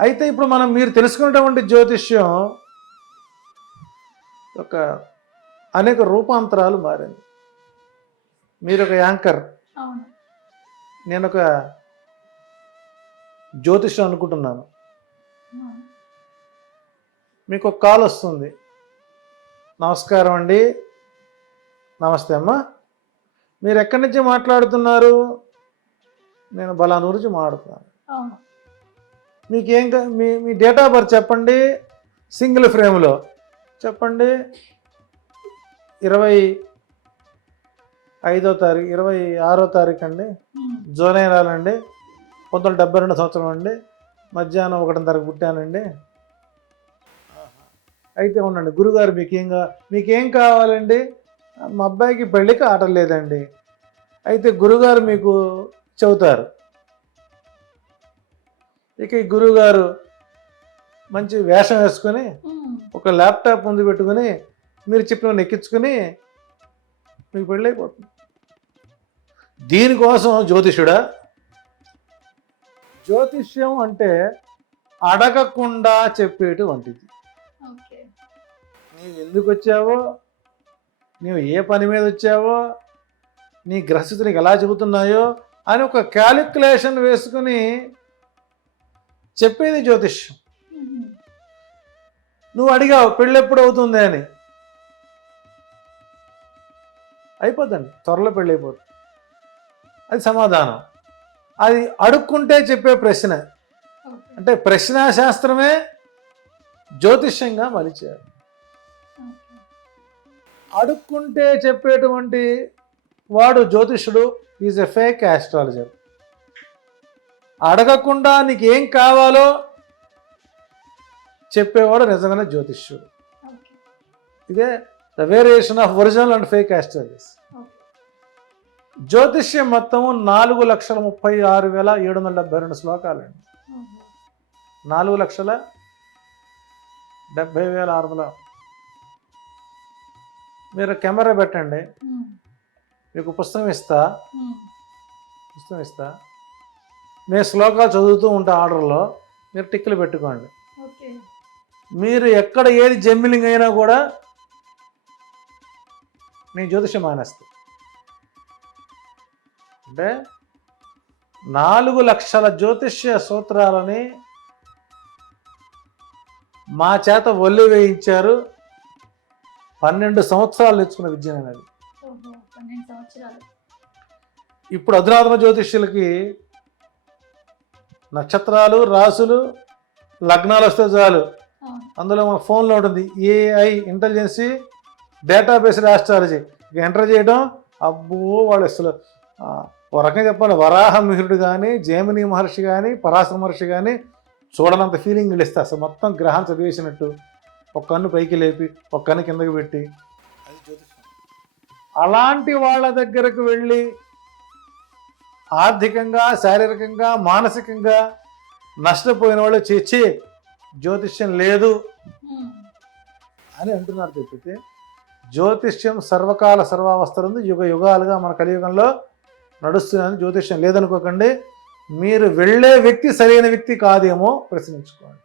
అయితే ఇప్పుడు మనం మీరు తెలుసుకున్నటువంటి జ్యోతిష్యం ఒక అనేక రూపాంతరాలు మారింది. మీరు ఒక యాంకర్. నేను ఒక జ్యోతిష్యం అనుకుంటున్నాను. మీకు ఒక కాల్ వస్తుంది. నమస్కారం అండి. నమస్తే అమ్మా. మీరు ఎక్కడి నుంచి మాట్లాడుతున్నారు? నేను బలాను గురించి మాట్లాడుతున్నాను. మీకు మీ మీ డేట్ ఆఫ్ బర్త్ చెప్పండి. సింగిల్ ఫ్రేమ్లో చెప్పండి. ఇరవై ఐదో తారీఖు ఇరవై ఆరో తారీఖు అండి. జూలై నెలండి పంతొమ్మిది వందల డెబ్బై రెండు సంవత్సరం అండి. మధ్యాహ్నం ఒకటి తారీఖు పుట్టానండి. అయితే ఉండండి. గురుగారు మీకేం కా మీకేం కావాలండి? మా అబ్బాయికి పెళ్ళికి ఆట లేదండి. అయితే గురుగారు మీకు చెబుతారు. ఇక ఈ గురువుగారు మంచి వేషం వేసుకొని. ఒక ల్యాప్టాప్ ముందు పెట్టుకుని మీరు చెప్పిన ఎక్కించుకుని మీకు పెళ్ళైపోతుంది దీనికోసం జ్యోతిషుడా జ్యోతిష్యం అంటే అడగకుండా చెప్పేటువంటిది ఓకే. నీవు ఎందుకు వచ్చావో నీవు ఏ పని మీద వచ్చావో నీ గ్రహస్థితి నీకు ఎలా చెబుతున్నాయో అని ఒక క్యాలిక్యులేషన్ వేసుకుని చెప్పేది జ్యోతిష్యం. నువ్వు అడిగావు పెళ్ళి ఎప్పుడు అవుతుంది అని. అయిపోద్దండి త్వరలో పెళ్ళి అయిపోతుంది. అది సమాధానం. అది అడుక్కుంటే చెప్పే ప్రశ్న. అంటే ప్రశ్నాశాస్త్రమే జ్యోతిష్యంగా మలిచారు అడుక్కుంటే చెప్పేటువంటి వాడు జ్యోతిష్యుడు ఈజ్ ఎ ఫేక్ ఆస్ట్రాలజర్. అడగకుండా నీకు ఏం కావాలో చెప్పేవాడు నిజమైన జ్యోతిష్యుడు. ఇదే the variation of original and fake astrologers okay. జ్యోతిష్యం మొత్తం నాలుగు లక్షల ముప్పై ఆరు వేల ఏడు వందల డెబ్బై రెండు శ్లోకాలండి. నాలుగు లక్షల డెబ్బై వేల ఆరు వందల. మీరు కెమెరా పెట్టండి. మీకు పుస్తకం ఇస్తా. పుస్తకం ఇస్తా. నేను శ్లోకాలు చదువుతూ ఉంటా ఆర్డర్లో మీరు టిక్కులు పెట్టుకోండి. మీరు ఎక్కడ ఏది జమ్మిలింగ్ అయినా కూడా నేను జ్యోతిషం మానేస్తా అంటే నాలుగు లక్షల జ్యోతిష్య సూత్రాలని మా చేత ఒల్లి వేయించారు. పన్నెండు సంవత్సరాలు నేర్చుకున్న విద్య నేను అది. ఇప్పుడు అధునాతన జ్యోతిష్యులకి నక్షత్రాలు రాసులు లగ్నాలు వస్తే చాలు. అందులో మన ఫోన్లో ఉంటుంది ఏఐ ఇంటెలిజెన్సీ డేటాబేస్డ్ ఆస్ట్రాలజీ ఇక ఎంటర్ చేయడం అబ్బో వాళ్ళు అసలు ఒక రకంగా చెప్పాలి వరాహ మిహిరుడు కానీ జేమిని మహర్షి కానీ పరాశర మహర్షి కానీ చూడనంత ఫీలింగ్ ఇస్తారు. అసలు మొత్తం గ్రహం చదివేసినట్టు ఒక కన్ను పైకి లేపి ఒక కన్ను కిందకి పెట్టి. అలాంటి వాళ్ళ దగ్గరకు వెళ్ళి ఆర్థికంగా శారీరకంగా మానసికంగా నష్టపోయిన వాళ్ళు చేచి జ్యోతిష్యం లేదు. అని అంటున్నారు తప్పితే జ్యోతిష్యం సర్వకాల సర్వావస్థలందు యుగ యుగాలుగా మన కలియుగంలో నడుస్తుందని జ్యోతిష్యం లేదనుకోకండి మీరు వెళ్ళే వ్యక్తి సరైన వ్యక్తి కాదేమో ప్రశ్నించుకోండి